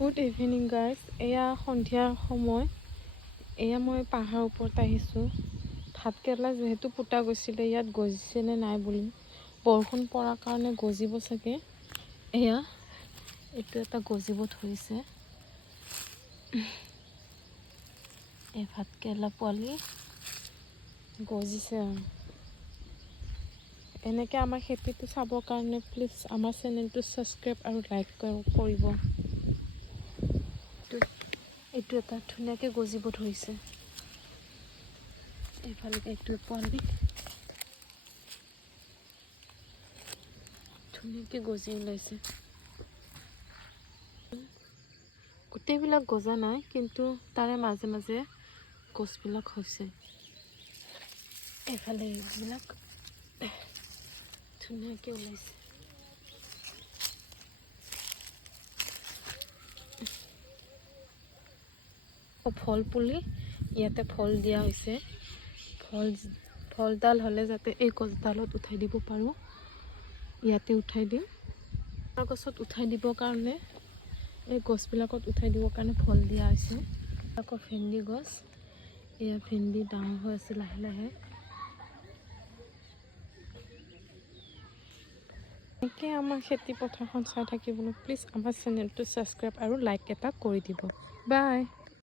Good evening guys. এয়া সন্ধিয়াৰ সময়। এয়া মই পাহাৰৰ ওপৰত আহিছোঁ। ভাতকেৰেলা যিহেতু পোতা গৈছিলে, ইয়াত গজিছেনে নাই বুলি। বৰষুণ পৰাৰ কাৰণে গজিব চাগে। এয়া এইটো এটা গজিব ধৰিছে। এই ভাতকেৰেলা পোৱালি গজিছে আৰু এনেকৈ আমাৰ খেতিটো চাবৰ কাৰণে প্লিজ আমাৰ চেনেলটো ছাবস্ক্ৰাইব আৰু লাইক কৰিব। এইটো এটা ধুনীয়াকৈ গজিব ধৰিছে। এইফালে এইটো পোৱালি ধুনীয়াকৈ গজি ওলাইছে। গোটেইবিলাক গজা নাই, কিন্তু তাৰে মাজে মাজে গছবিলাক হৈছে। এইফালে এইবিলাক ধুনীয়াকৈ ওলাইছে। ফল পুলি ইয়াতে ফল দিয়া হৈছে। ফলডাল হ'লে যাতে এই গছডালত উঠাই দিব পাৰোঁ, ইয়াতে উঠাই দিম। গছত উঠাই দিবৰ কাৰণে, এই গছবিলাকত উঠাই দিবৰ কাৰণে ফল দিয়া হৈছে। আকৌ ভেন্দি গছ, এয়া ভেন্দি ডাঙৰ হৈ আছে লাহে লাহে। এনেকৈ আমাৰ খেতি পথাৰখন চাই থাকিবলৈ প্লিজ আমাৰ চেনেলটো ছাবস্ক্ৰাইব আৰু লাইক এটা কৰি দিব। বাই।